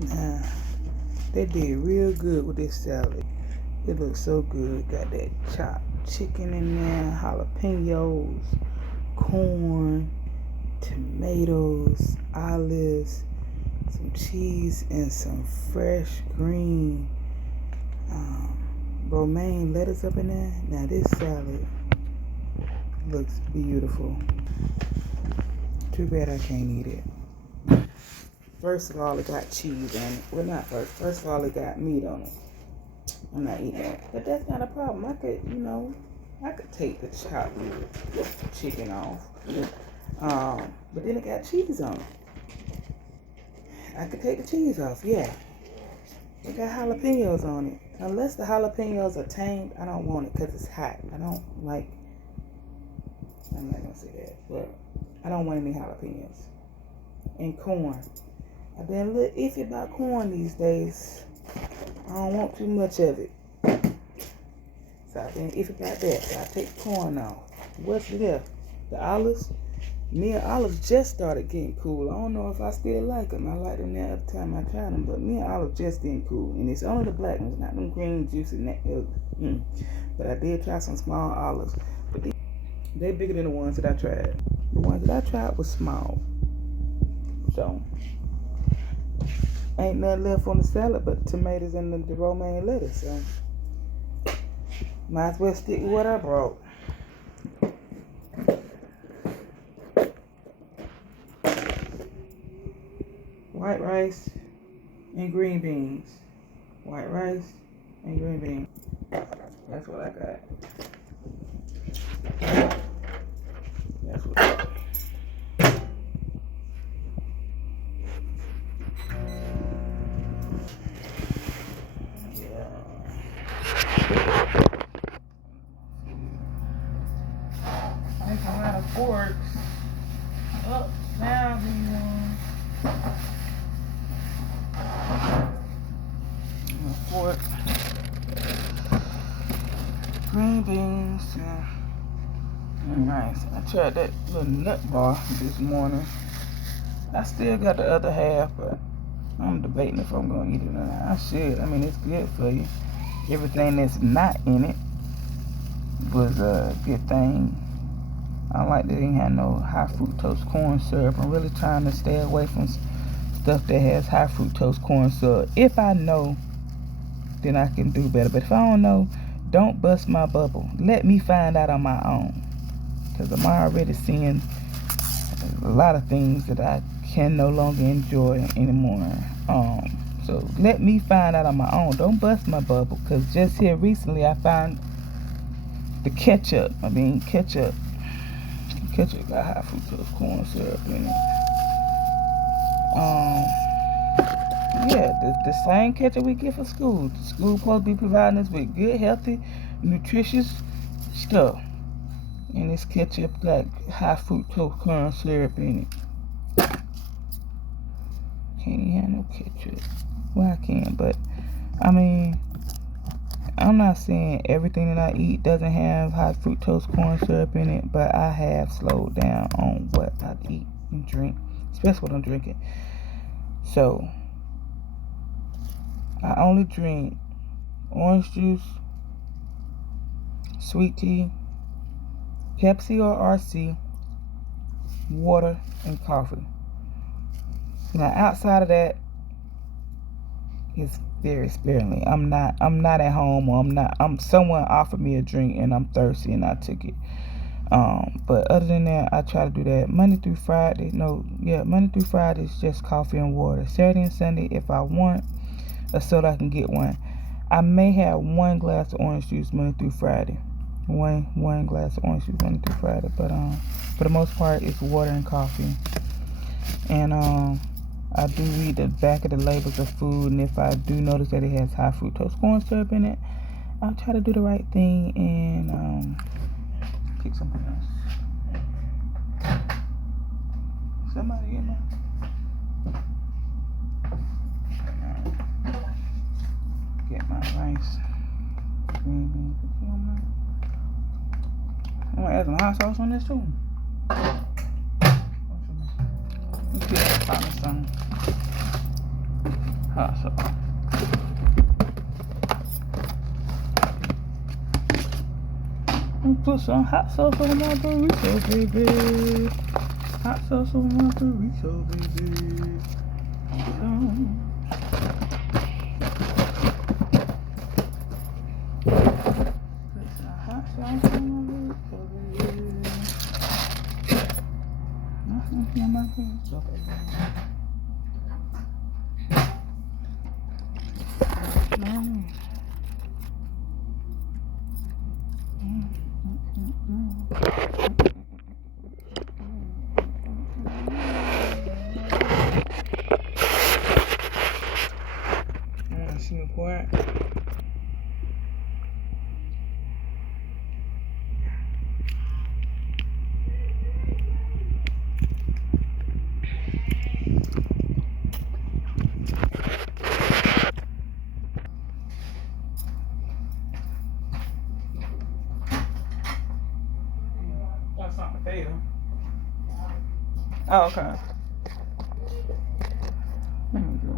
Nah, they did real good with this salad. It looks so good. Got that chopped chicken in there, jalapenos, corn, tomatoes, olives, some cheese, and some fresh green romaine lettuce up in there. Now this salad looks beautiful. Too bad I can't eat it. First of all, it got cheese on it. Well, not first. First of all, it got meat on it. I'm not eating it. But that's not a problem. I could take the chopped chicken off. But then it got cheese on it. I could take the cheese off, yeah. It got jalapenos on it. Unless the jalapenos are tamed, I don't want it because it's hot. I'm not going to say that, but I don't want any jalapenos. And corn. I've been a little iffy about corn these days. I don't want too much of it. So I've been iffy about that. So I take corn off. What's left? The olives. Me and olives just started getting cool. I don't know if I still like them. I like them that other time I tried them. But me and olives just getting cool. And it's only the black ones, not them green, juicy. But I did try some small olives. But they're bigger than the ones that I tried. The ones that I tried was small. So ain't nothing left on the salad but tomatoes and the romaine lettuce. So might as well stick with what I brought. White rice and green beans. White rice and green beans. That's what I got. That's what I got. Forks up, down, fork, green beans, and rice. I tried that little nut bar this morning. I still got the other half, but I'm debating if I'm gonna eat it or not. I should. I mean, it's good for you. Everything that's not in it was a good thing. I like that they ain't have no high fructose corn syrup. I'm really trying to stay away from stuff that has high fructose corn syrup. If I know, then I can do better. But if I don't know, don't bust my bubble. Let me find out on my own. Because I'm already seeing a lot of things that I can no longer enjoy anymore. So let me find out on my own. Don't bust my bubble. Because just here recently I found the ketchup. Ketchup got high fructose corn syrup in it. The same ketchup we get for school. The school supposed to be providing us with good, healthy, nutritious stuff. And this ketchup got high fructose corn syrup in it. Can't even have no ketchup. Well, I can, but I mean, I'm not saying everything that I eat doesn't have high fructose corn syrup in it, but I have slowed down on what I eat and drink, especially what I'm drinking. So, I only drink orange juice, sweet tea, Pepsi or RC, water, and coffee. Now, outside of that, it's very sparingly. I'm not at home, or someone offered me a drink and I'm thirsty and I took it. But other than that, I try to do that Monday through Friday. Monday through Friday is just coffee and water. Saturday and Sunday, if I want a soda, I can get one. I may have one glass of orange juice Monday through Friday. One glass of orange juice Monday through Friday. But for the most part, it's water and coffee. And I do read the back of the labels of food, and if I do notice that it has high fructose corn syrup in it, I'll try to do the right thing and pick something else. Somebody in there? Get my rice, green beans. I'm gonna add some hot sauce on this too. Let's get that hot sauce. hot sauce. Put some hot sauce on my burrito, baby. Hot sauce on my burrito, baby. Put some hot sauce on my burrito, baby. Hot sauce on my burrito, baby. What? That's not potato. Oh, okay. There we go.